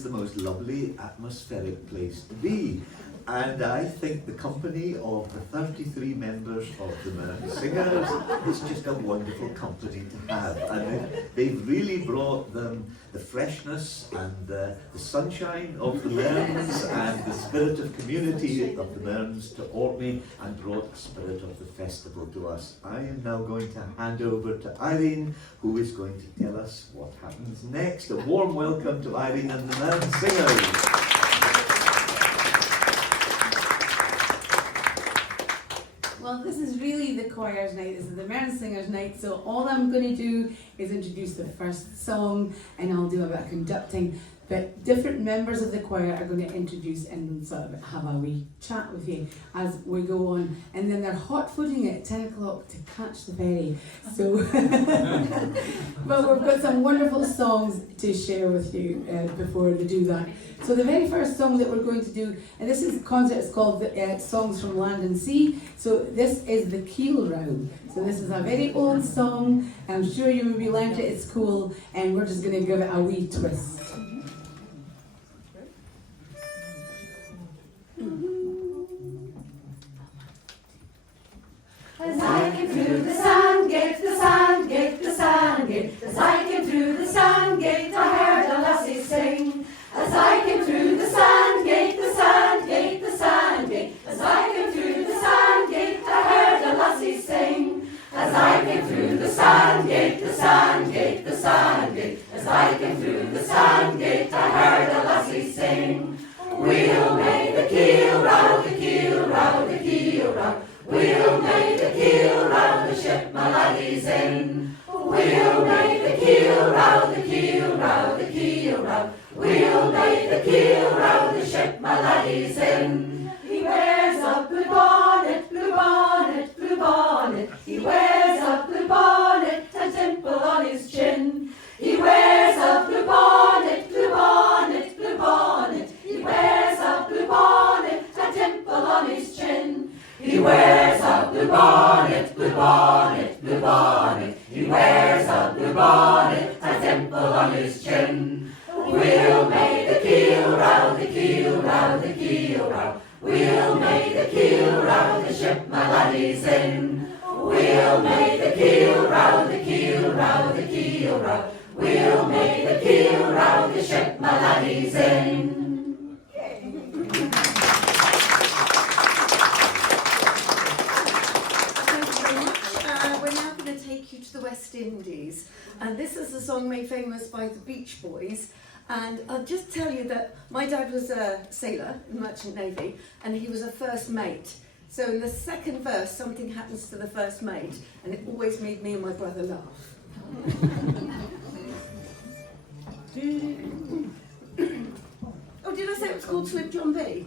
is the most lovely, atmospheric place to be. And I think the company of the 33 members of the Mearns Singers is just a wonderful company to have. And they've really brought the freshness and the sunshine of the Mearns and the spirit of community of the Mearns to Orkney, and brought the spirit of the festival to us. I am now going to hand over to Irene, who is going to tell us what happens next. A warm welcome to Irene and the Mearns Singers. Well, this is really the choir's night, this is the Mearns Singers' night, so all I'm going to do is introduce the first song, and I'll do a bit of conducting, but different members of the choir are going to introduce and sort of have a wee chat with you as we go on, and then they're hot-footing at 10 o'clock to catch the ferry, so but we've got some wonderful songs to share with you before they do that. So the very first song that we're going to do, and this is concert is called Songs from Land and Sea. So this is the Keel Row. So this is a very old song. I'm sure you maybe learned it at school, and we're just going to give it a wee twist. As I came through the Sandgate, the Sandgate, the Sandgate, as I came through the Sandgate, I heard a lassie sing. As I came through the Sandgate, the Sandgate, the Sandgate, as I came through the Sandgate, I heard a lassie sing. As I came through the Sandgate, the Sandgate, the Sandgate, as I came through the Sandgate, I heard a lassie sing. We'll make the keel row, the keel row, the keel row. We'll make the keel row, the ship my laddies in. We'll make the keel row, the keel row, the keel row. We'll make the keel row, the ship my laddies in. He wears a blue bonnet, blue bonnet, blue bonnet. He wears a blue bonnet, a dimple on his chin. He wears a blue bonnet, blue bonnet, blue bonnet. He wears a blue bonnet, a dimple on his chin. He wears a blue bonnet, blue bonnet, blue bonnet. He wears a blue bonnet, a dimple on his chin. We'll make the keel row, the keel row, the keel row. We'll make the keel row, the ship my laddies in. We'll make the keel row, the keel row, the keel row. We'll make the keel row, the ship my laddies in. Take you to the West Indies, and this is a song made famous by the Beach Boys. And I'll just tell you that my dad was a sailor in the Merchant Navy, and he was a first mate. So in the second verse, something happens to the first mate, and it always made me and my brother laugh. Oh, did I say it was called Slip John B?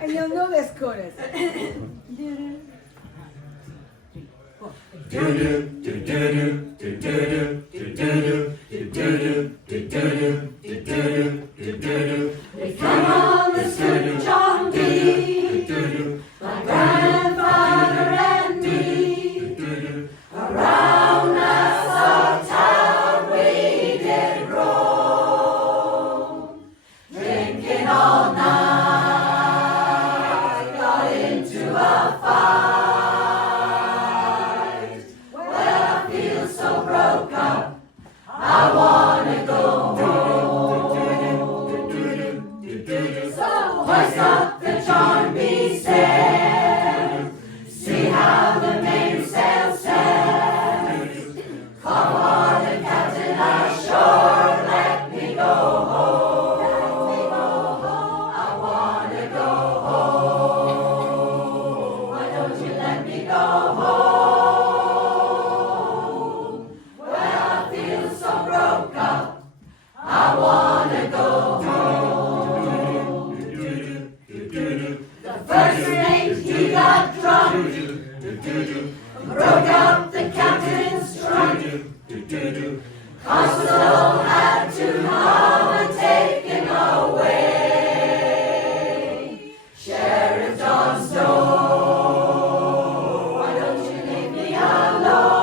And you'll know this chorus. We come on the Slip John B, my grandfather and me. Around Nassau town we did roam, drinking all night, got into a fight. Well, I feel so broke up, I wanna go home. So hoist up the John B. sail, see how the mainsail sails. Come on, the captain ashore, let me go home. I wanna go home. Why don't you let me go home? Well, I feel so broke up, I wanna go home. The first mate, he got drunk, broke up the captain's trunk. Constable had to come and take him away. Sheriff John Stowe, why don't you leave me alone?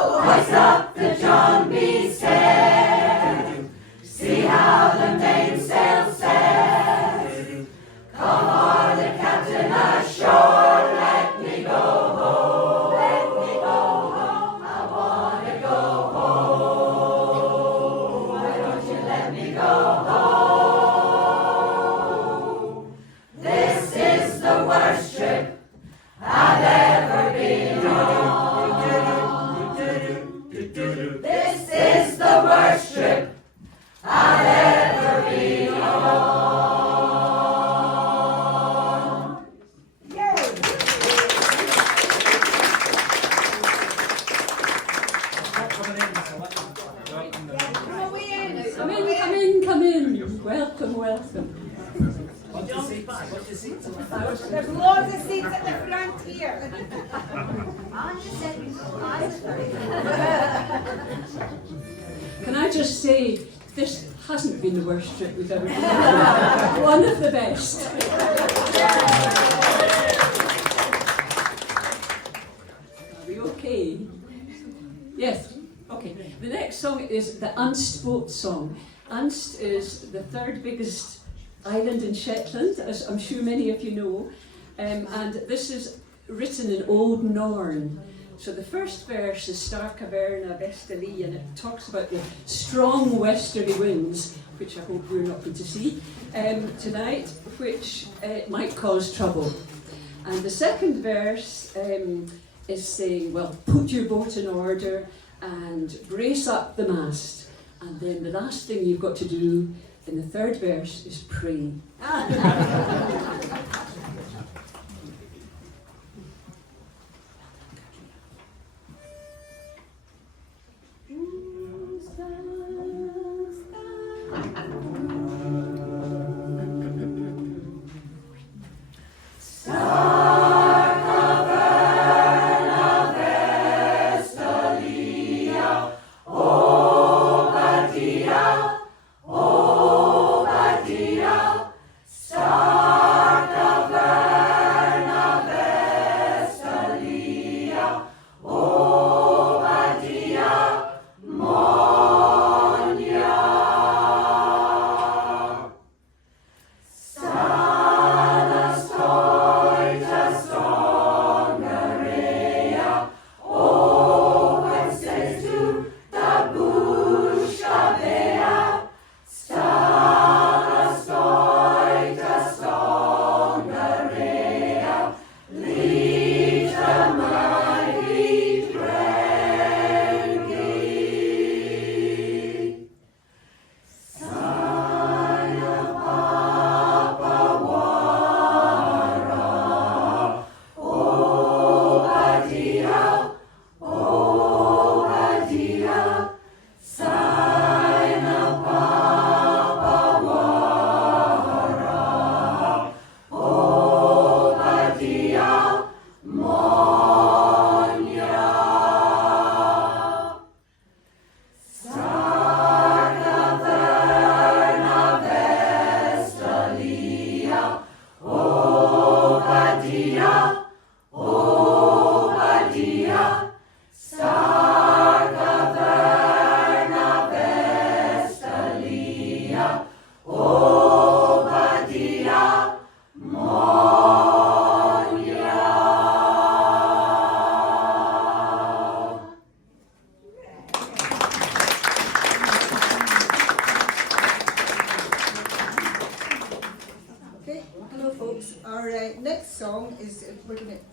Hoist up the John B. stair. See how the mainsail sails. Come on, the captain ashore. Let me go home. Let me go home. I wanna go home. Why don't you let me go home? This is the worst trip I've ever been on. This is the worst trip I've ever been on. Come in, come in, come in. Welcome, welcome. There's loads of seats at the front here. Can I just say, this hasn't been the worst trip we've ever been on. One of the best. Are we okay? Yes. Okay. The next song is the Unst boat song. Unst is the third biggest island in Shetland, as I'm sure many of you know, and this is written in Old Norn. So the first verse is Starka Verna Vestali, and it talks about the strong westerly winds, which I hope we're not going to see tonight, which might cause trouble. And the second verse is saying, well, put your boat in order and brace up the mast. And then the last thing you've got to do in the third verse is pray.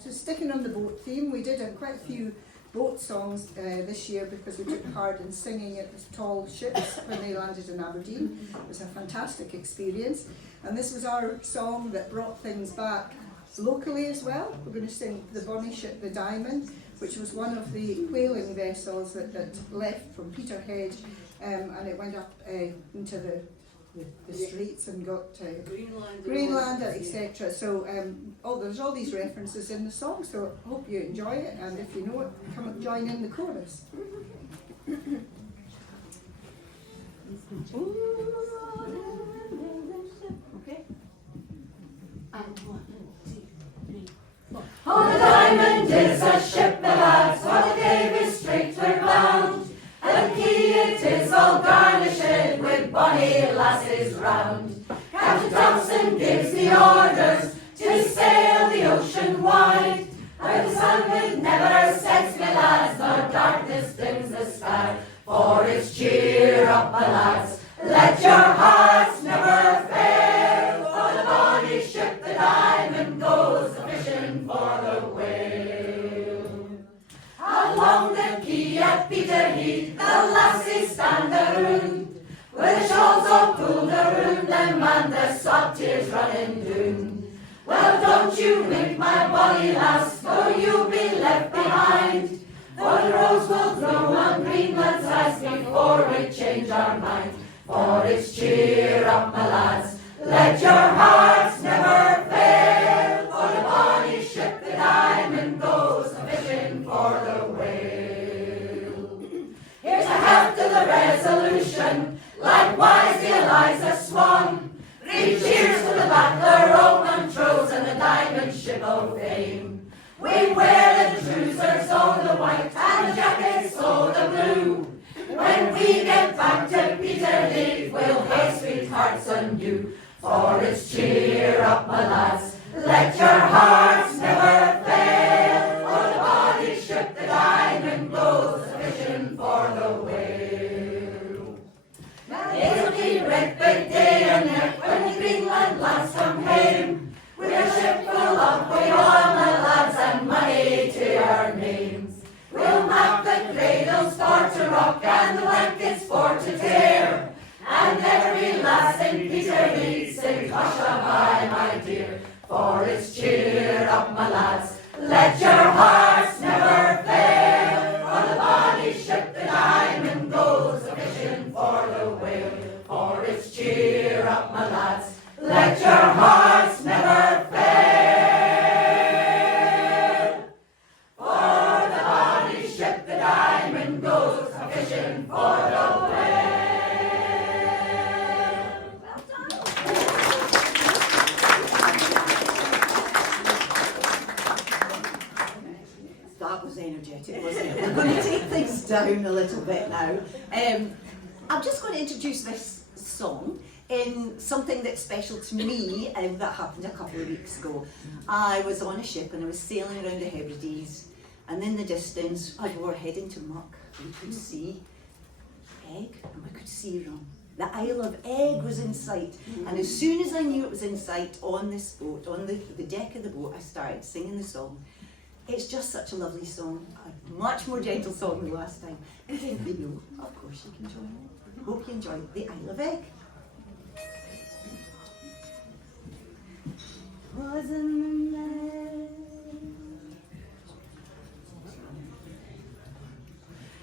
Sticking on the boat theme, we did quite a few boat songs this year because we took part in singing at the tall ships when they landed in Aberdeen. It was a fantastic experience, and this was our song that brought things back locally as well. We're going to sing the bonny ship, the Diamond, which was one of the whaling vessels that left from Peterhead, and it went up into the streets and got Greenland, etc. So there's all these references in the song, so I hope you enjoy it, and if you know it, come and join in the chorus. Okay. And 1, 2, 3, 4. Oh, the Diamond is a ship, the lads, for the cave is straight, we're captain gives the orders to sail the ocean wide, where the sun wind never sets me lads, nor darkness dims the sky. For it's cheer up, my lads, let your hearts never fail, for the bonny ship, the Diamond, goes a-fishing for the whale. Along the quay at Peterhead, the lassies stand around, with the shawls all pulled around them and the sob tears running down. Well, don't you wink, my bonny lass, for you'll be left behind, for the rose will grow on Greenland's ice before we change our mind. For it's cheer up, my lads, let your hearts never fail, for the bonny ship, the Diamond, goes a-fishing for the whale. Here's a health to the Resolution, likewise the Eliza Swan. 3 cheers to the Battler, Roe Montrose, and the Diamond Ship of Fame. We wear the trousers o' the white and the jackets o' the blue. When we get back to Peterhead, we'll hae sweethearts anew. For it's cheer up, my lads, let your hearts never fail, for the bonny ship, the Diamond, goes a-fishing for the whale. Now it'll be red big day and night when the Greenland lads come hame, with a ship full of oil, my lads, and money to our names. We'll map the cradles for to rock and the blankets for to tear, and every lass in Peterhead sing "Hush-a-bye, my dear." For it's cheer up, my lads, let your hearts never fail, for the bonny ship, the Diamond, goes a-fishing for the whale. For it's cheer up, my lads, let your hearts never fail, for the bonny ship, the Diamond, goes a-fishing for the whale. That was energetic, wasn't it? We're going to take things down a little bit now. I'm just going to introduce this song in something that's special to me that happened a couple of weeks ago. I was on a ship and I was sailing around the Hebrides, and in the distance, as we were heading to Muck, we could see Egg and we could see Rum. The Isle of Egg was in sight, and as soon as I knew it was in sight on this boat, on the deck of the boat, I started singing the song. It's just such a lovely song, a much more gentle song than last time. And if you know, of course you can join in. Hope you enjoy the Isle of Egg. Was in the May.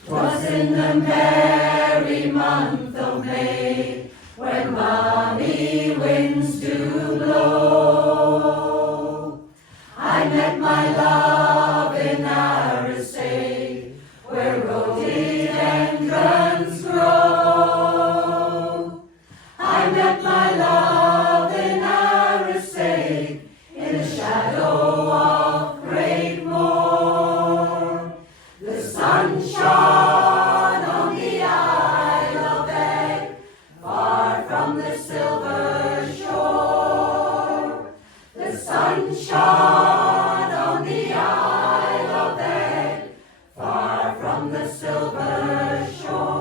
'Twas in the merry month of May, when balmy winds do blow, I met my love in Arisaig, where rhododendrons grow. I met my love in Arisaig, in the shadow of Great Moor. The sun shone on the Isle of Egg, far from the silver shore. The sun shone on the Isle of Egg, far from the silver shore.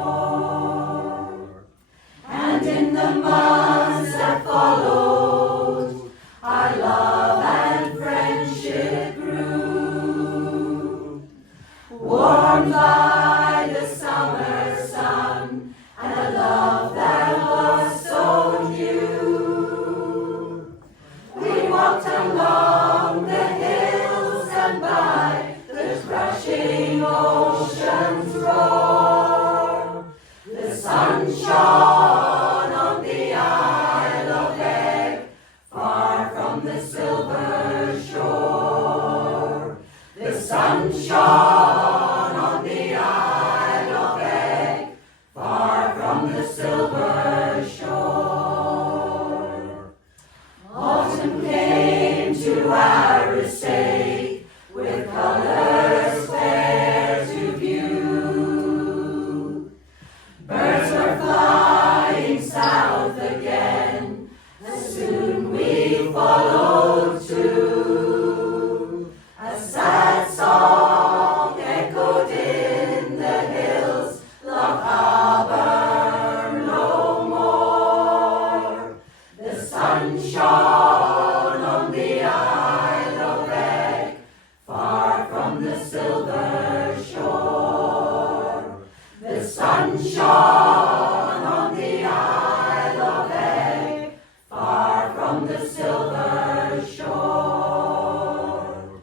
shone on the Isle of Egg, far from the silver shore.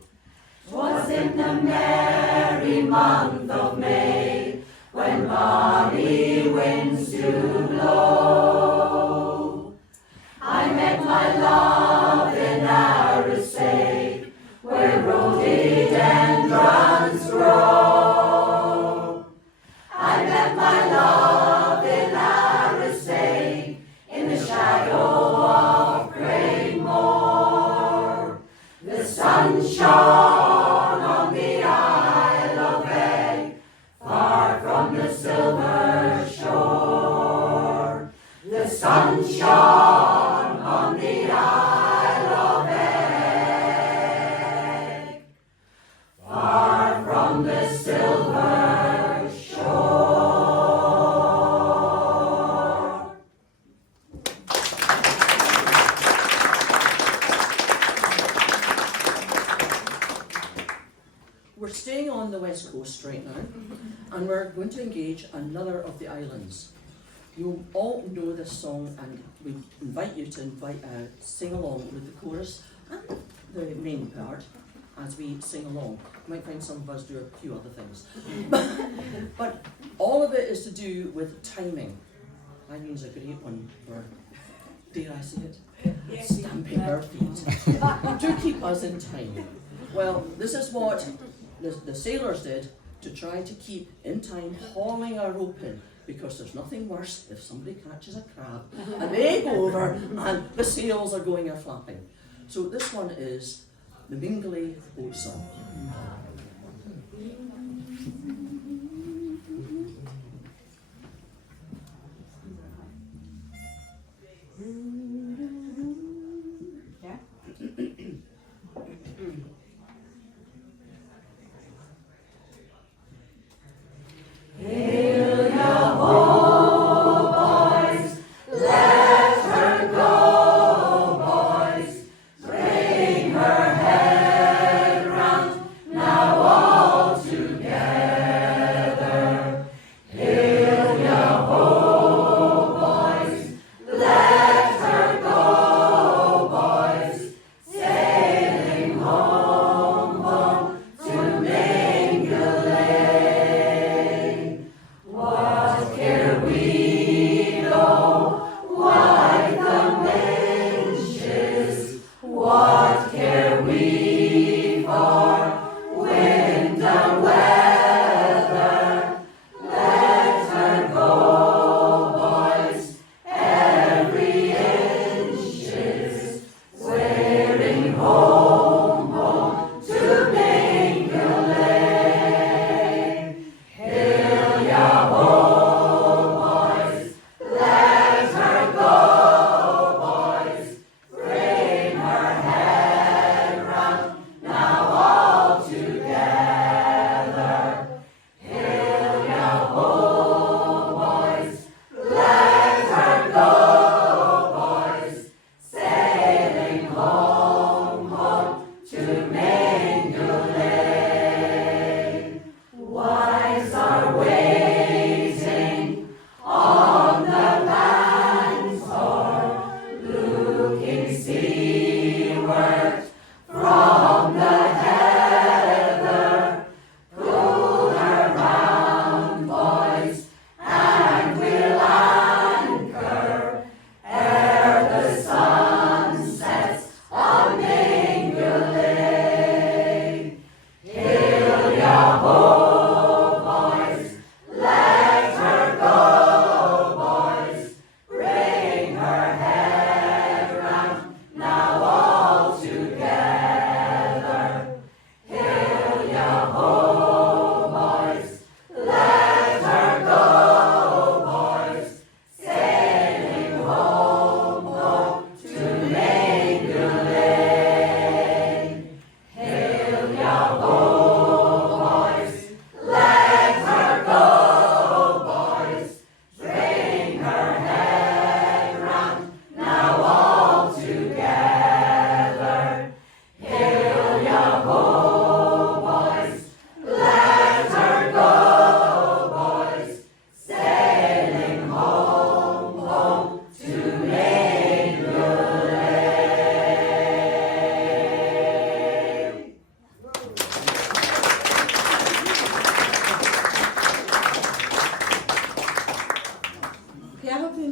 'Twas in the merry month of May, when balmy winds do blow, I met my love in Arisay, where rhododendrons grow. I met my love in Arisay, in the shadow of Craigmore. The sun shone on the Isle of Egg, far from the silver shore. The sun shone on the Isle of Egg, far from the silver shore. We're staying on the west coast right now, and we're going to engage another of the islands. You all know this song, and we invite you to sing along with the chorus and the main part as we sing along. You might find some of us do a few other things. But all of it is to do with timing. Timing's a great one for, dare I say it? Stamping our feet. To keep us in time. Well, this is what the sailors did to try to keep in time, hauling our rope in, because there's nothing worse if somebody catches a crab and they go over and the sails are going flapping. So this one is the Mingly Boat Song. Now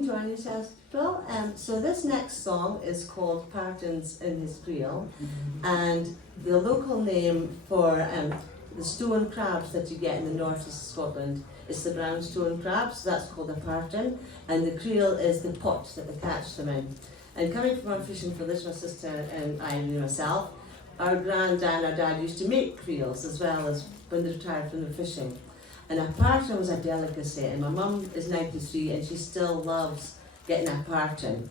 join yourselves, Bill. So this next song is called Partings in His Creel, and the local name for the stone crabs that you get in the north of Scotland is the brown stone crabs, so that's called a parting, and the creel is the pot that they catch them in. And coming from our fishing village, my sister and I and myself, our granddad and our dad used to make creels as well as when they retired from the fishing. And a parting was a delicacy, and my mum is 93 and she still loves getting a parting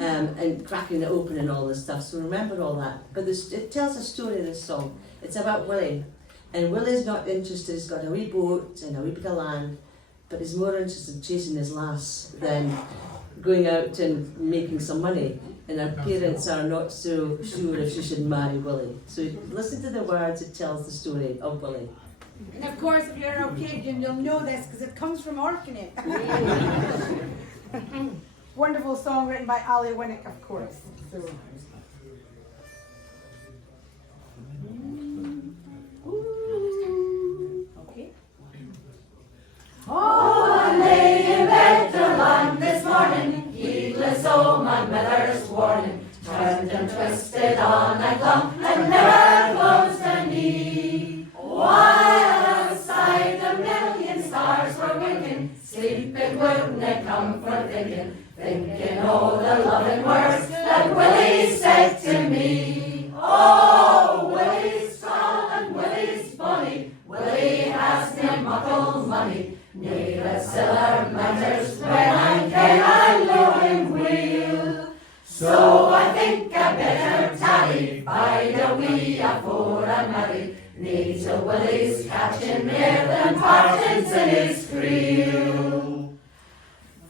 and cracking it open and all this stuff, so remember all that. But it tells a story, this song. It's about Willie, and Willie's not interested. He's got a wee boat and a wee bit of land, but he's more interested in chasing his lass than going out and making some money. And her parents are not so sure if she should marry Willie. So listen to the words, it tells the story of Willie. And of course, if you're an Orkneyan, you'll know this because it comes from Orkney. Wonderful song written by Ali Winnick, of course. Okay. Oh, I lay in bed till dawn this morning, heedless of my mother's warning. Turned and twisted all night long, and never closed a knee. While outside the million stars were winking, sleeping wouldn't come for thinking all the loving words that Willie said to me. Oh, Willie's strong and Willie's bonny, Willie has nae muckle money, near a siller matters when I can know him weel. So I think I better tarry, bide a wee afore I marry, nae till Willie's catching mair than partings in his creel.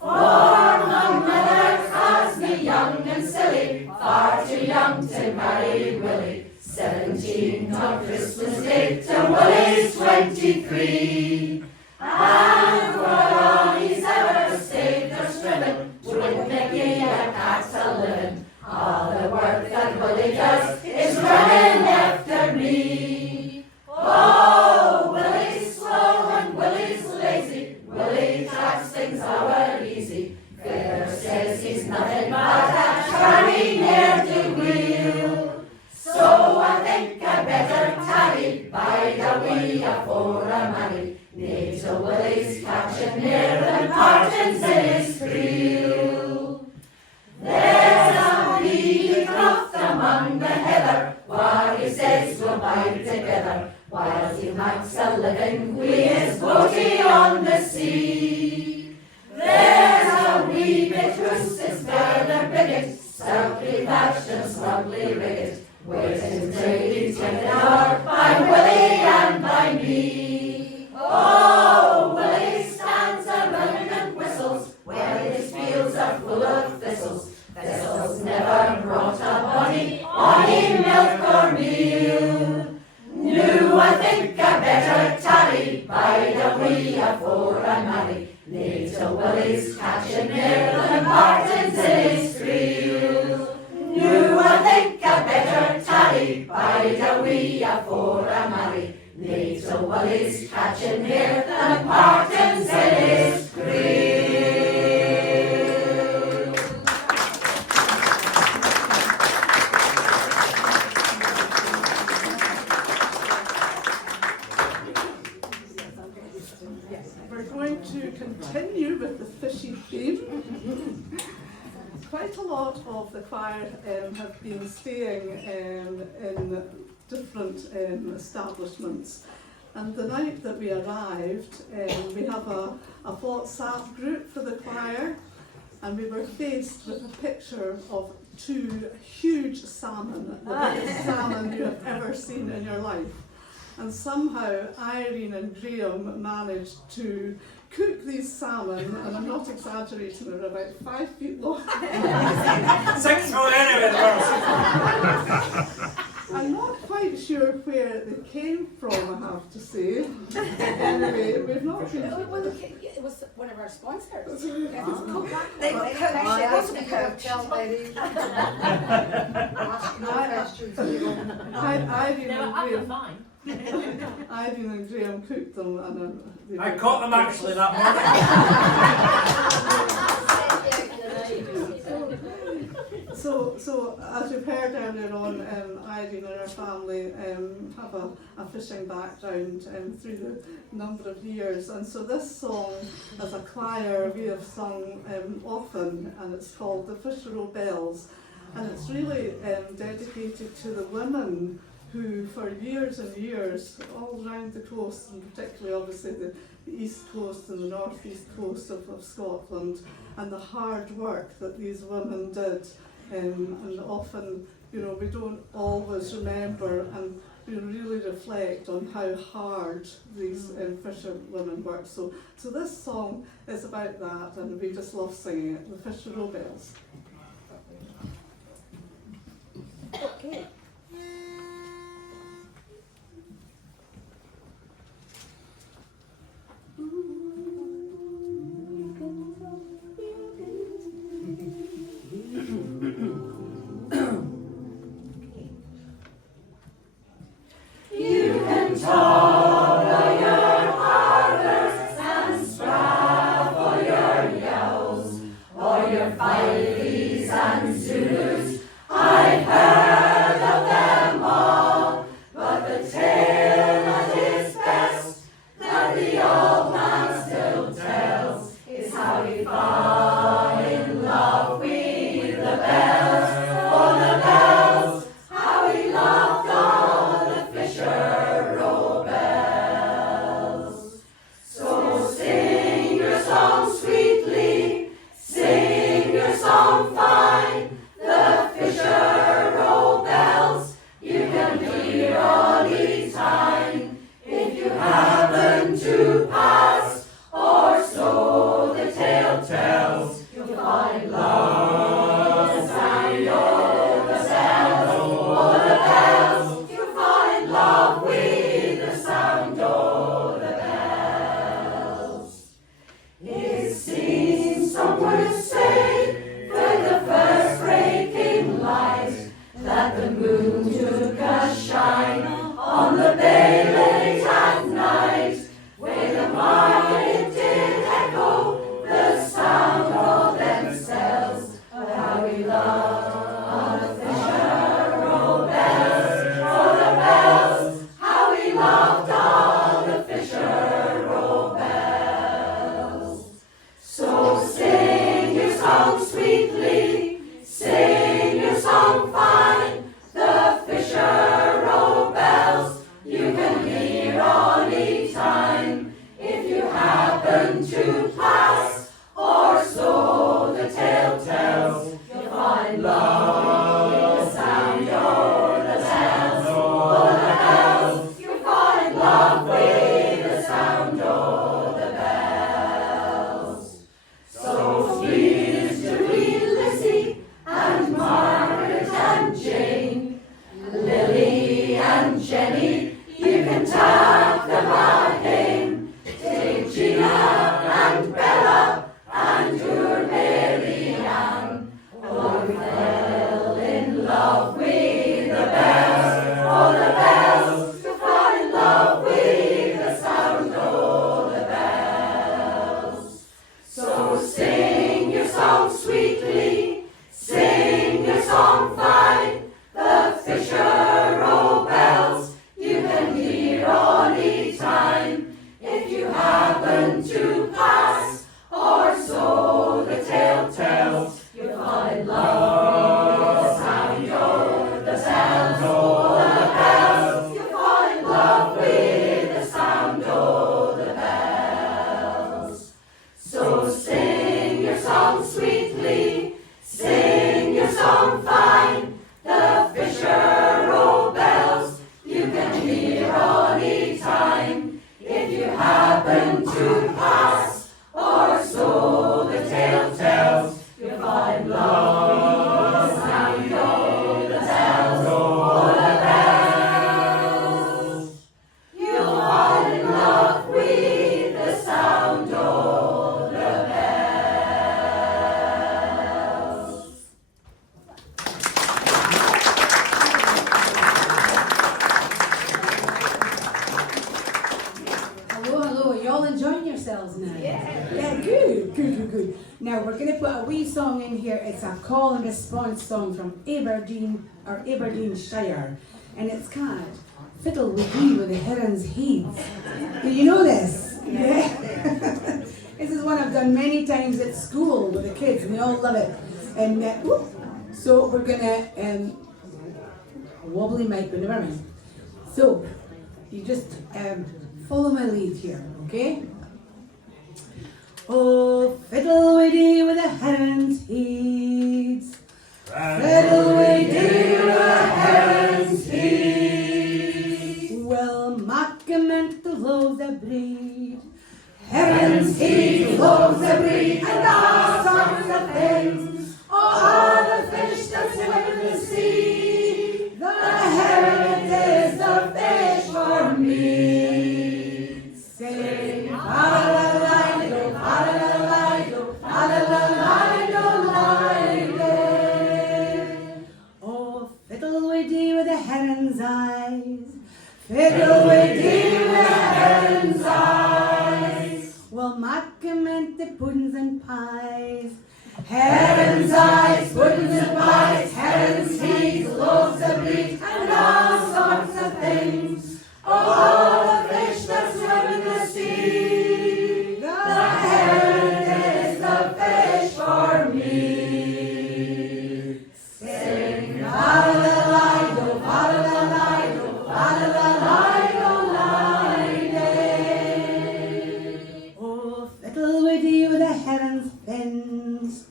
For my mother has me young and silly, far too young to marry Willie. 17 on Christmas Day till Willie's 23. And for all he's ever saved or striven, wouldn't make ye a cat's a living. All the work that Willie does is running after me. Oh, Willie's slow and Willie's lazy, Willie takes things over easy. Fair says he's nothing but a charming ne'er-do-weel. So I think I better tarry, bide a wee afore I marry, nae till Willie's catching near than partings in his creel. There's a wee croft among the heather, where he says we'll bide together, while he makes a living wi' his boatie on the sea. There's a wee bit hoose, it's further bigot, stoutly thatched and snugly rigged, waiting till he's taken o'er by Willie and by me. Oh, Willie stands a running and whistles, when his fields are full of thistles. Thistles never brought a bonny milk or meal. Now I think I better tarry, bide a wee afore I marry, nae till Willie's catching near than partings in his creel. Now I think I better tarry, bide a wee afore I marry, nae till Willie's catching near than partings in his creel. We're going to continue with the fishy theme. Quite a lot of the choir have been staying in different establishments. And the night that we arrived, we have a WhatsApp group for the choir, and we were faced with a picture of 2 huge salmon, the biggest salmon you have ever seen in your life. And somehow Irene and Graham managed to cook these salmon, and I'm not exaggerating, they're about 5 feet long. 6 foot anyway. I'm not quite sure where they came from, I have to say. Anyway, we've not been... It was one of our sponsors. They asked me how to tell lady. Ask no questions. Irene and Graham cooked them, and I caught them actually that morning. So, as you've heard earlier on, Irene and her family have a fishing background through the number of years, and so this song, as a choir, we have sung often, and it's called The Fisher o' Bells, and it's really dedicated to the women who, for years and years, all around the coast, and particularly obviously the east coast and the northeast coast of Scotland, and the hard work that these women did. And often, you know, we don't always remember and we really reflect on how hard these fisher women worked. So this song is about that, and we just love singing it, The Fisher o' Bells. Okay. You can talk for your harvest and scrap for your yells, or your fiveys and Zulus. I've heard of Good. Now we're going to put a wee song in here. It's a call and response song from Aberdeen or Aberdeenshire, and it's called "Fiddle With Me with the Heron's Heads." Do you know this? Yeah. This is one I've done many times at school with the kids, and they all love it. And so we're gonna wobbly mic, but never mind. So you just follow my lead here, okay? Oh, fiddle we dee with the heron's heads. Fiddle we dee with the heron's heads. Well, Mackament the loaves of breed. Heron's heads, loaves of breed, and all sorts of things. All the fish that swim in the sea. The heron is the fish for me. Sing, fa-la-la-la-do, fa-la-la-la-do, fa-la-la-la-do-la-do. Oh, fiddle we dee with the heron's eyes. Fiddle we dee with the heron's eyes. Well, Mackament the puddings and pies. Heron's eyes, puddings and pies, heron's heads, loaves of meat, and all sorts of things. Oh, all the fish that swim in the sea. The heron is the fish for me. Sing, fa-la-la-la-do, fa-la-la-la-do, fa-la-la-la-do-la-do. Oh, fiddle we dee with the heron's fins.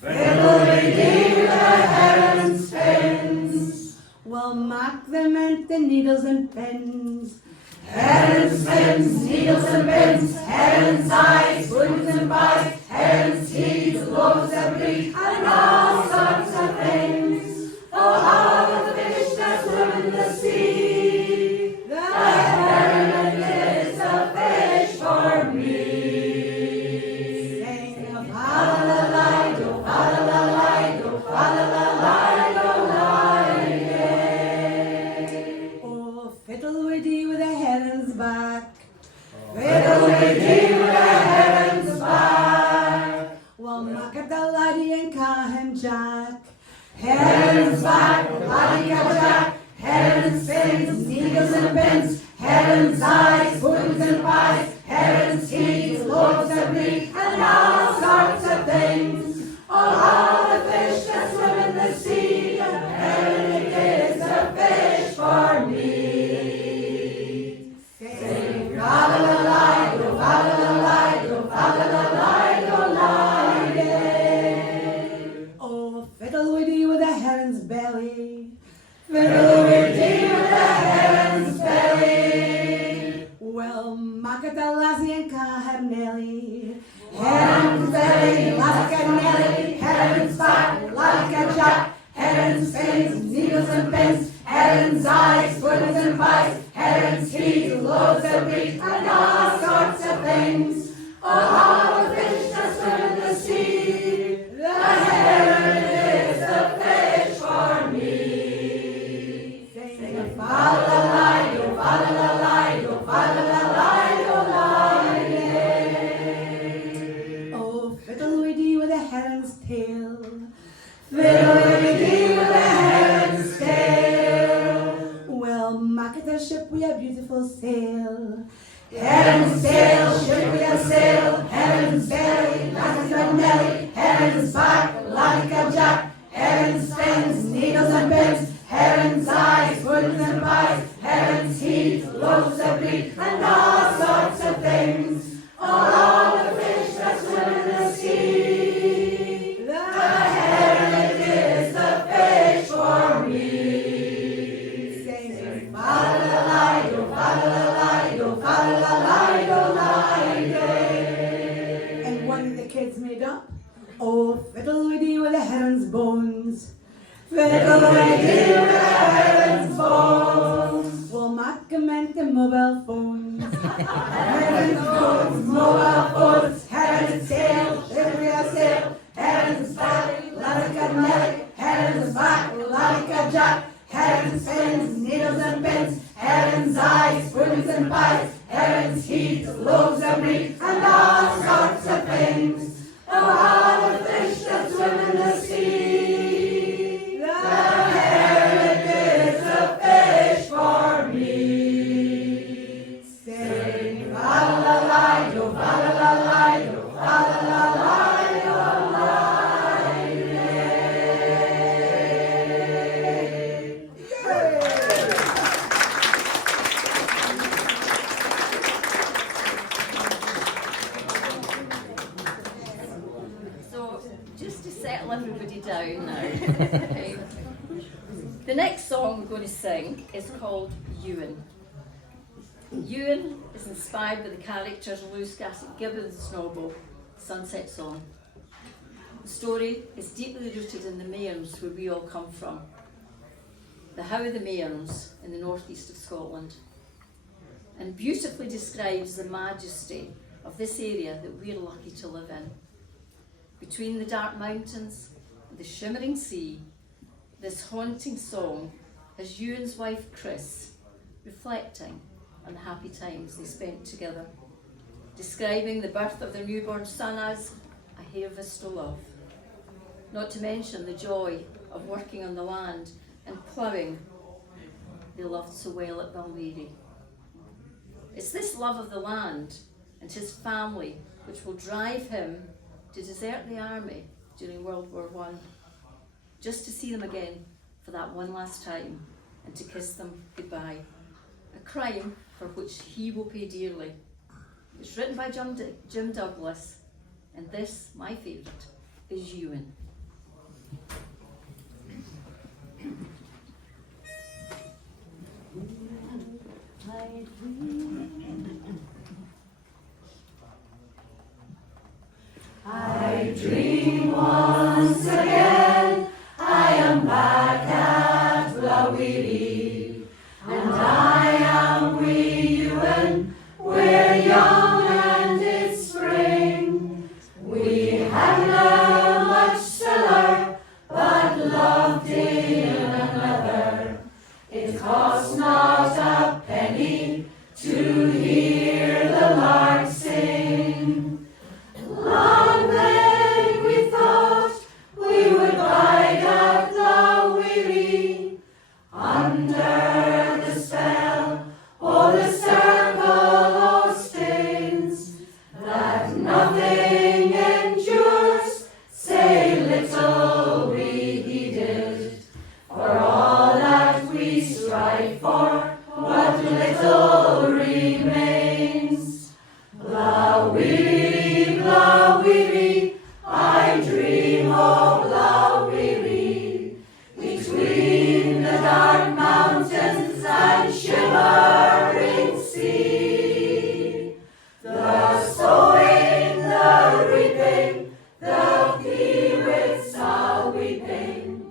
Fiddle we dee with the heron's fins. Well, mark them and the needles and pins. Heron's fins, needles and pins. Heron's eyes, puddings and pies. Heron's heads, loaves of bread, and all sorts of things. Oh, all the fish that swim in the sea. The heron is the fish for me. Sing of fa-la-la-la-do, fa-la-la-la-do, fa-la-la-la-do-la-do. Oh, fiddle we dee with the heron's back. Fiddle we dee with the heron's back. Well, knock at the laddie and call him Jack. Heron's back, laddie call Jack. Heron's fins, needles and pins. Heron's eyes, puddings and pies. Heron's heads, loaves of meat, and all sorts of things. Oh, all the fish that swim in the sea. The heron is the fish for me. Sing, fa-la-la-la-do, fa-la-la-la-do, fa-la-la-la-do-la-do. Oh, fiddle we dee with the heron's belly. Fiddle we dee with the heron's belly. Well, mock at the lassie and call her Nelly. Heron's belly, like a Nelly. Heron's back, like a Jack. Heron's fins, needles and pins. Heron's eyes, puddings and pies. Heron's heads, loaves of meat, and all sorts of things. Oh, all the fish that swim in the sea. The heron is the fish for me. Sing a fa-la-la-la-do, fa-la-la-la-do, fa-la-la-la-do-la-do. Oh, fiddle we dee with a heron's tail. Fiddle we dee with a heron's tail. Well, mock at the ship we a beautiful sail. Heron's tail, ship we a sail. Heron's belly, like a Nelly. Heron's back, like a Jack. Heron's fins, needles and pins. Heron's eyes, puddings and pies. Heron's heads, loaves of meat, and all sorts of things. All the fish that swim in the sea. The heron is the fish for me. Sing, fa-la-la-la-do, fa-la-la-la-do, fa-la-la-la-do-la-do. And one of the kids made up. Oh, fiddle we dee with the heron's bones. Fiddle we dee with the heron's bones. Well, Mackament the mobile phones. Heron's bones, mobile phones. Heron's tail, ship we a sail. Heron's belly, like a Nelly. Heron's back, like a Jack. Heron's fins, needles and pins. Heron's eyes, puddings and pies. Heron's heads, loaves of meat, and all sorts of things. everybody down now. Okay. The next song we're going to sing is called Ewan. Ewan is inspired by the characters of Lewis Gossett Gibbon's novel, Sunset Song. The story is deeply rooted in the Mearns, where we all come from. The How of the Mearns in the northeast of Scotland, and beautifully describes the majesty of this area that we're lucky to live in. Between the dark mountains and the shimmering sea, this haunting song has Ewan's wife Chris reflecting on the happy times they spent together, describing the birth of their newborn son as a harvest of love. Not to mention the joy of working on the land and ploughing they loved so well at Balweary. It's this love of the land and his family which will drive him to desert the army during World War I, just to see them again for that one last time and to kiss them goodbye. A crime for which he will pay dearly. It's written by Jim Douglas, and this, my favourite, is Ewan. I dream once again, I am back at Balweary, and I am wee Ewan, we're young and it's spring. We have learned much siller, but loved in another. It costs not a penny to hear the lark sing. Long then we thought we would bide at Balweary, under the spell of the circle of stains, that nothing endures, say little we heeded, for all that we strive for, what little remains. Balweary, Balweary, I dream of Balweary, between the dark mountains and shimmering sea. The sowing, the reaping, the peewits are weeping,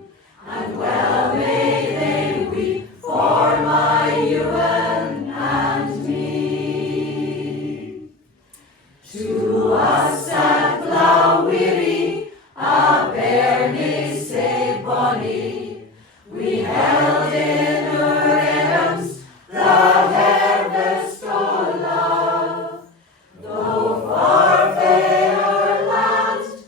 and well may they weep for my Ewan and me. To us at Balweary, a bairnie sae bonny, we held in our arms the harvest of love. Though far fair land,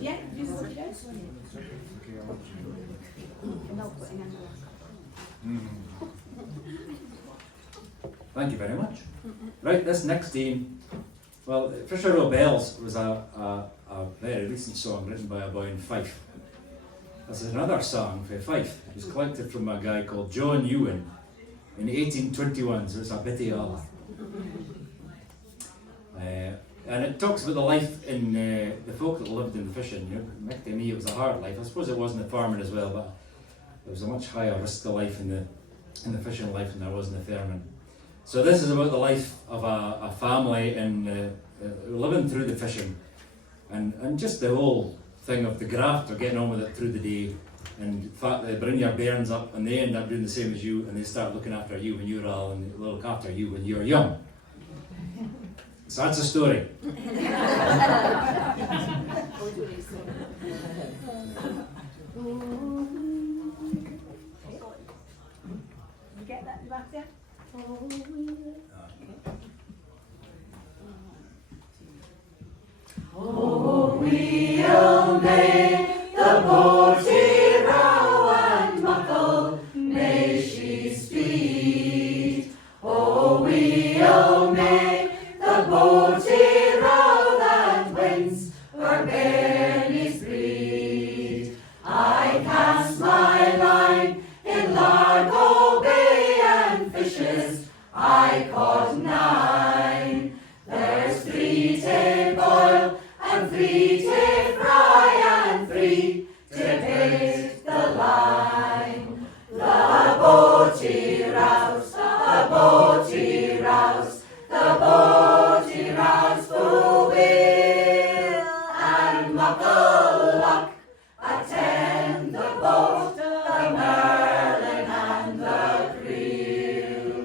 Yeah, use what it is. And I'll put in another. Thank you very much. Right, this next team, well, Fisher Row Bells was a very recent song written by a boy in Fife. This is another song for Fife. It was collected from a guy called John Ewan in 1821, so it's a bitty Allah. And it talks about the life in the folk that lived in the fishing. You know, to me it was a hard life. I suppose it was in the farming as well, but there was a much higher risk to life in the fishing life than there was in the farming. So this is about the life of a family in living through the fishing, and just the whole thing of the graft or getting on with it through the day, and the fact that they bring your bairns up and they end up doing the same as you, and they start looking after you when you're old and they look after you when you're young. So that's the story. You get that in the back there? Oh, we'll make the boaty row and muckle, may she speed. Oh, we'll make the boaty row that wins her bairnies breed. I cast my line in Largo Bay and fishes I caught 9. There's 3 to boil and 3 to fry and 3 to bait the line. The boaty rouse, the boaty rouse, the boaty rouse full wheel, and muckle luck attend the boat, the Merlin and the creel.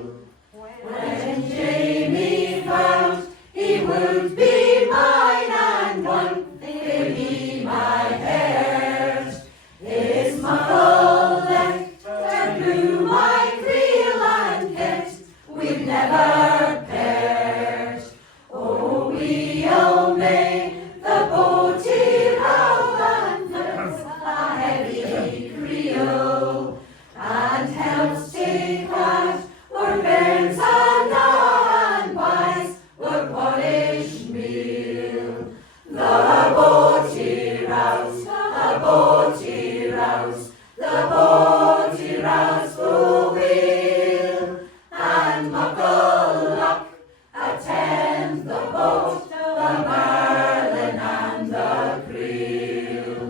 When Jamie found he would be mine and one give me my hares, his muckle left and blew my creel and kept we've never paired. Oh, we'll make the boaty row and fix a heavy creel, and helps take that or bairns and pies or pottage meal. The boaty rouse, the boaty rouse, the boaty rouse full wheel, and muckle luck attend the boat, the Merlin and the creel.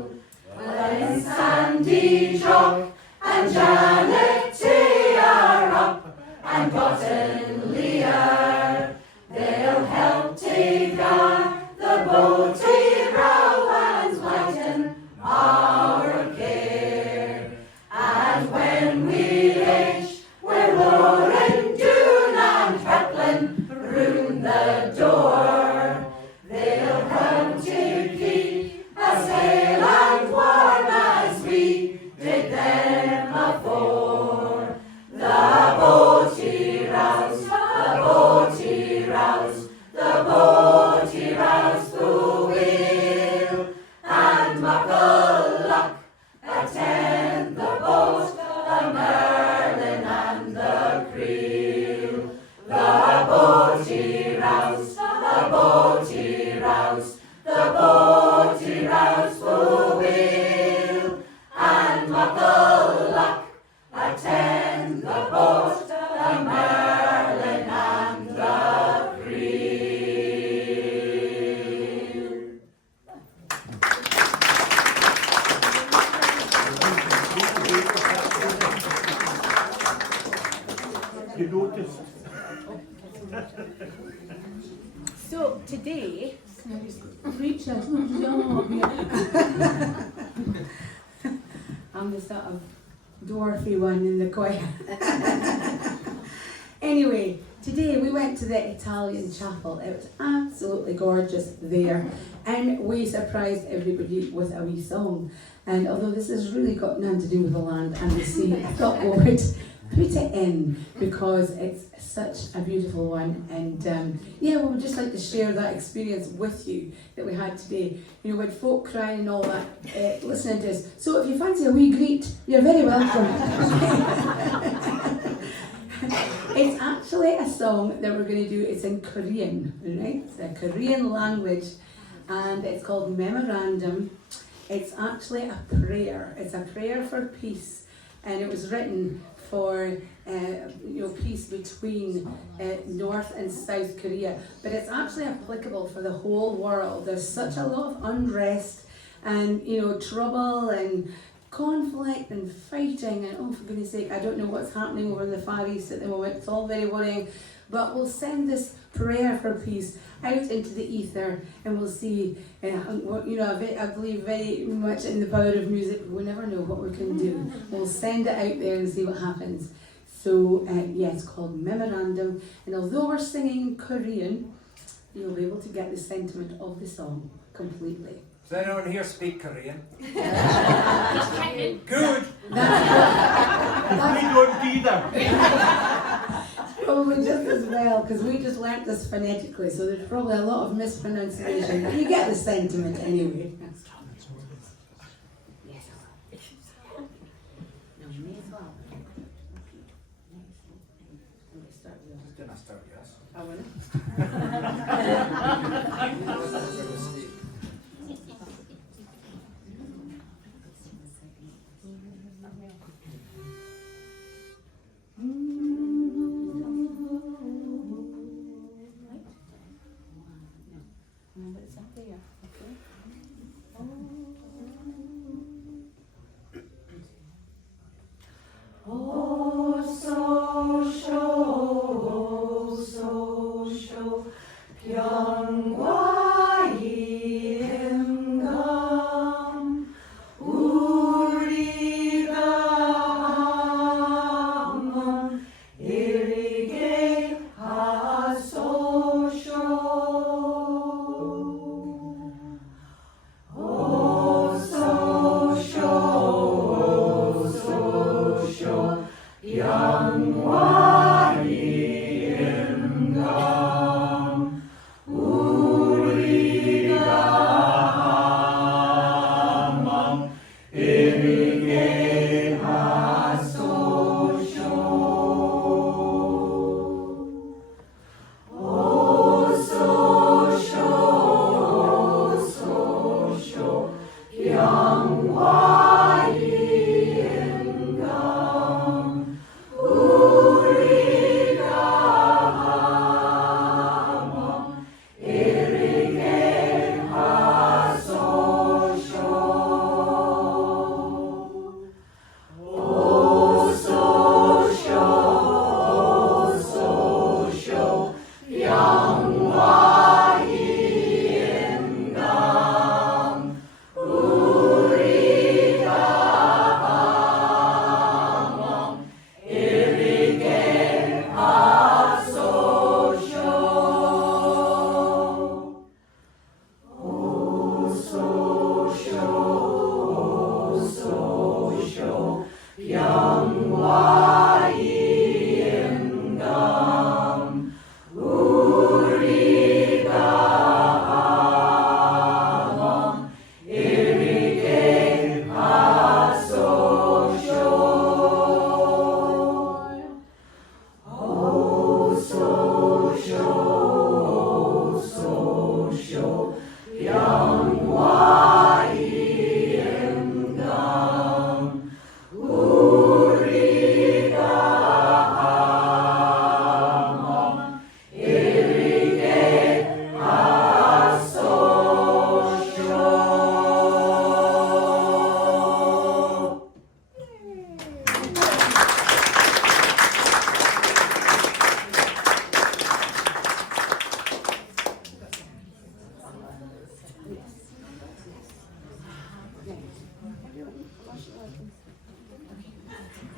When Sandy Jock and Janet T are up and gotten Lear, they'll help take the boaty row and lighten our care. And when we reach where Warren, Doon and Kirkland room the door, they'll help to keep us hale and warm as we did them afore. The boaty rouse, the boaty rouse, the boaty rouse full wheel, and muckle luck attend the boat, the Merlin and the creel. The boaty rouse, the boaty rouse, the boaty rouse full wheel, and muckle luck attend the boat, the Merlin and the creel. You noticed? So today, Preach us. I'm the sort of dwarfy one in the choir. Anyway, today we went to the Italian chapel. It was absolutely gorgeous there, and we surprised everybody with a wee song. And although this has really got nothing to do with the land and the sea, I thought we would put it in because it's such a beautiful one, and yeah, we would just like to share that experience with you that we had today. You know, with folk crying and all that, listening to us. So if you fancy a wee greet, you're very welcome. It's actually a song that we're going to do. It's in Korean, right? It's a Korean language, and it's called Memorandum. It's actually a prayer. It's a prayer for peace, and it was written for peace between North and South Korea. But it's actually applicable for the whole world. There's such a lot of unrest and trouble and conflict and fighting, and oh, for goodness sake, I don't know what's happening over in the Far East at the moment. It's all very worrying. But we'll send this prayer for peace out into the ether, and we'll see. I believe very much in the power of music. We never know what we can do. We'll send it out there and see what happens. So it's called Memorandum, and although we're singing Korean, you'll be able to get the sentiment of the song completely. Does anyone here speak Korean? Good. We don't either. Probably just as well, because we just learnt this phonetically, so there's probably a lot of mispronunciation. You get the sentiment anyway. Yes. No, me as well. Didn't I start, yes? I will.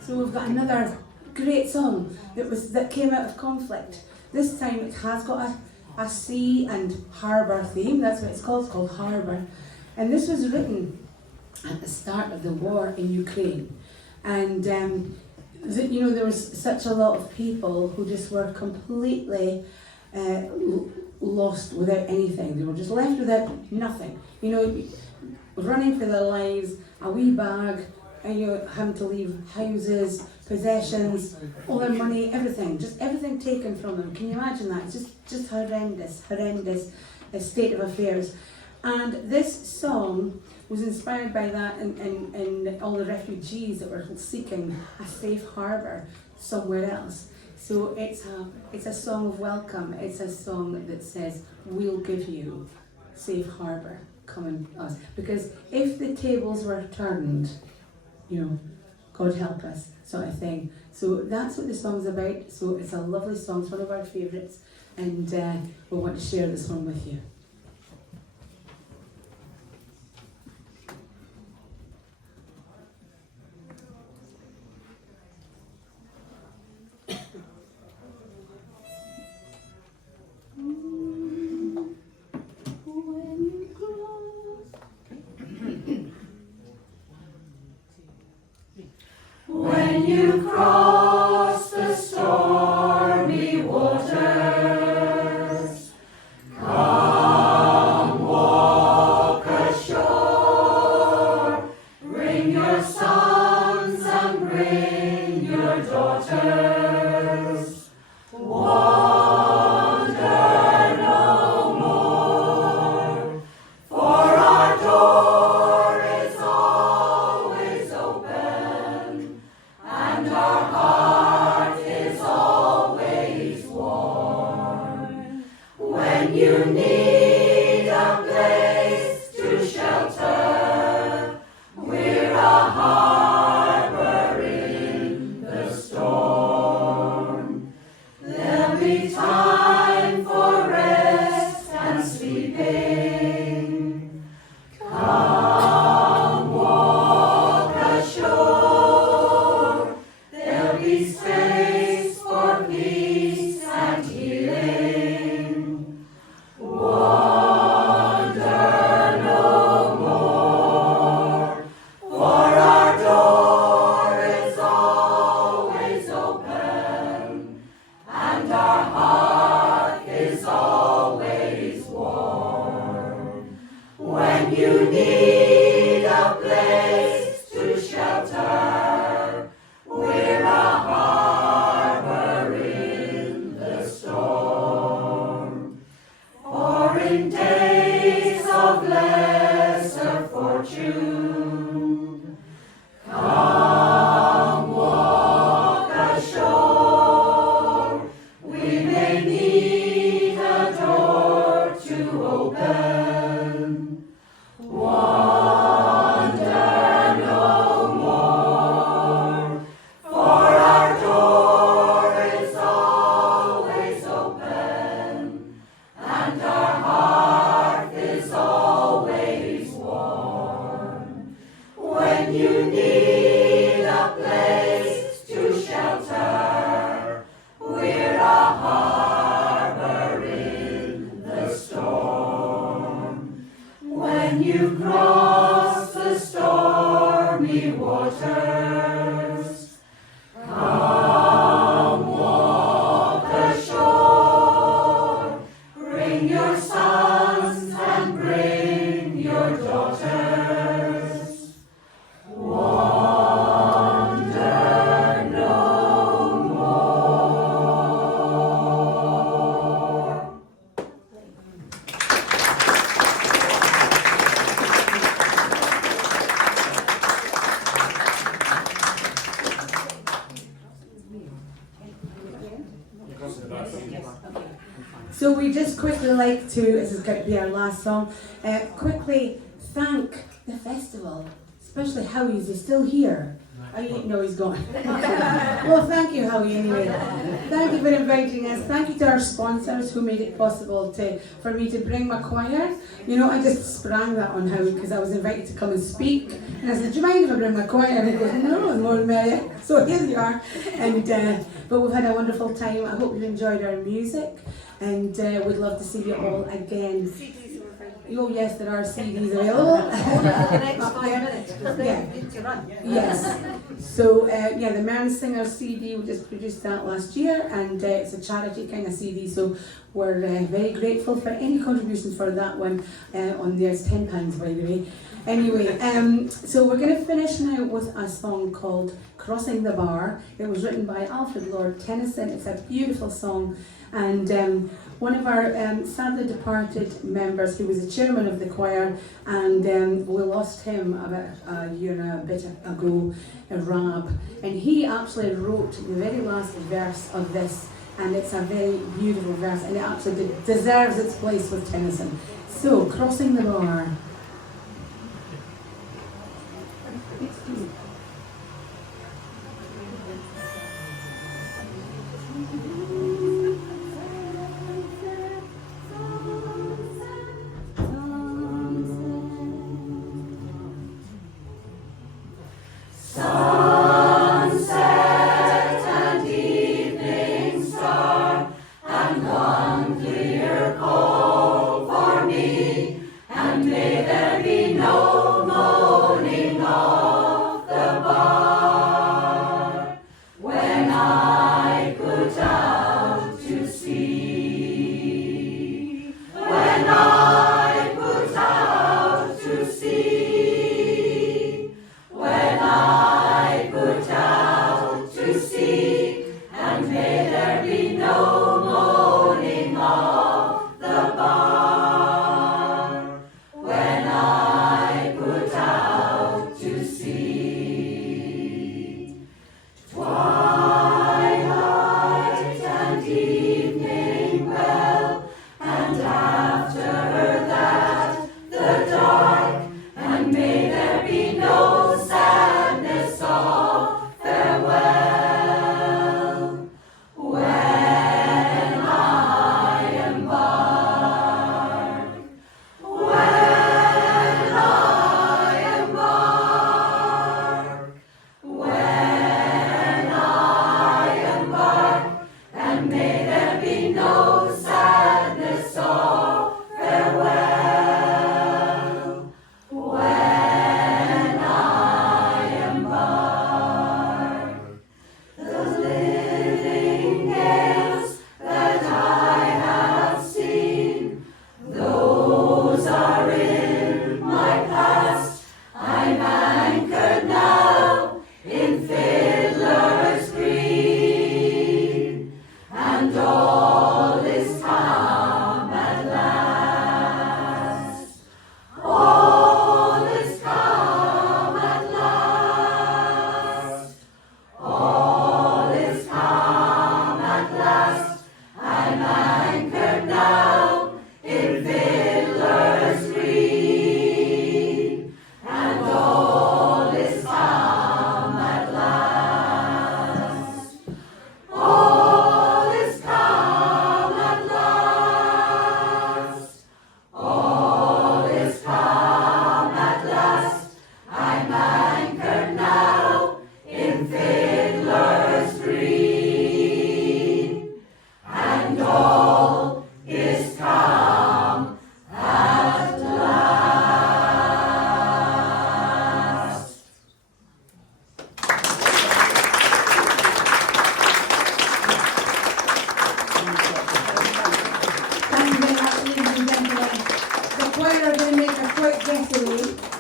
So we've got another great song that came out of conflict. This time it has got a sea and harbour theme. That's what it's called Harbour. And this was written at the start of the war in Ukraine. And you know, there was such a lot of people who just were completely lost without anything. They were just left without nothing. You know, running for their lives, a wee bag, and you know, having to leave houses, possessions, all their money, everything, just everything taken from them. Can you imagine that? It's just horrendous state of affairs. And this song was inspired by that and all the refugees that were seeking a safe harbour somewhere else. So it's a song of welcome. It's a song that says, we'll give you safe harbour, come and us. Because if the tables were turned, you know, God help us, sort of thing. So that's what the song's about. So it's a lovely song, it's one of our favourites, and we want to share this one with you. When you cross the stormy waters, come walk ashore. Bring your sons and bring your daughters. Wander no more, for our door is always open, and our heart is always warm. When you need a place to shelter, we're a harbor in the storm. There'll be time for rest and sleeping. Come walk ashore. There'll be space for peace and healing. Wander no more, for our door is always open, and our heart is always warm. When you need a place to shelter, we're a harbor in the storm. For in days of lesser fortune, come walk ashore. We may need a door to open. Wander no more, for our door is always open, and our heart is always warm. When you need a place to shelter, we're a harbor in the storm. When you cross the stormy waters, come walk ashore. Bring your sons and bring your daughters. Wander no more. So we just quickly like to, this is going to be our last song, quickly thank the festival, especially Howie. Is he still here? No, he's gone. Well, thank you, Howie, anyway. Thank you for inviting us. Thank you to our sponsors who made it possible for me to bring my choir. You know, I just sprang that on Howie because I was invited to come and speak. And I said, do you mind if I bring my choir? And he goes, no, more than merry. So here you are. And but we've had a wonderful time. I hope you've enjoyed our music. And we'd love to see you all again. CDs are available. Oh yes, there are CDs available. Only for the next Up 5 there. minutes, because then Yeah. we need to run. Yes. So yeah, the Mearns Singers CD, we just produced that last year, and it's a charity kind of CD. So we're very grateful for any contributions for that one. On there, it's £10 by the way. Anyway, so we're going to finish now with a song called "Crossing the Bar." It was written by Alfred Lord Tennyson. It's a beautiful song, and one of our sadly departed members, who was the chairman of the choir, and we lost him about a year and a bit ago, Rab, and he actually wrote the very last verse of this, and it's a very beautiful verse, and it actually deserves its place with Tennyson. So, "Crossing the Bar."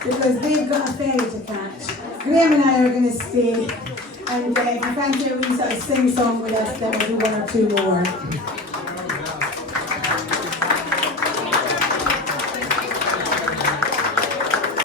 Because they've got a ferry to catch. Graham and I are going to stay, and if you fancy a wee sort of sing song with us, then we'll do one or two more.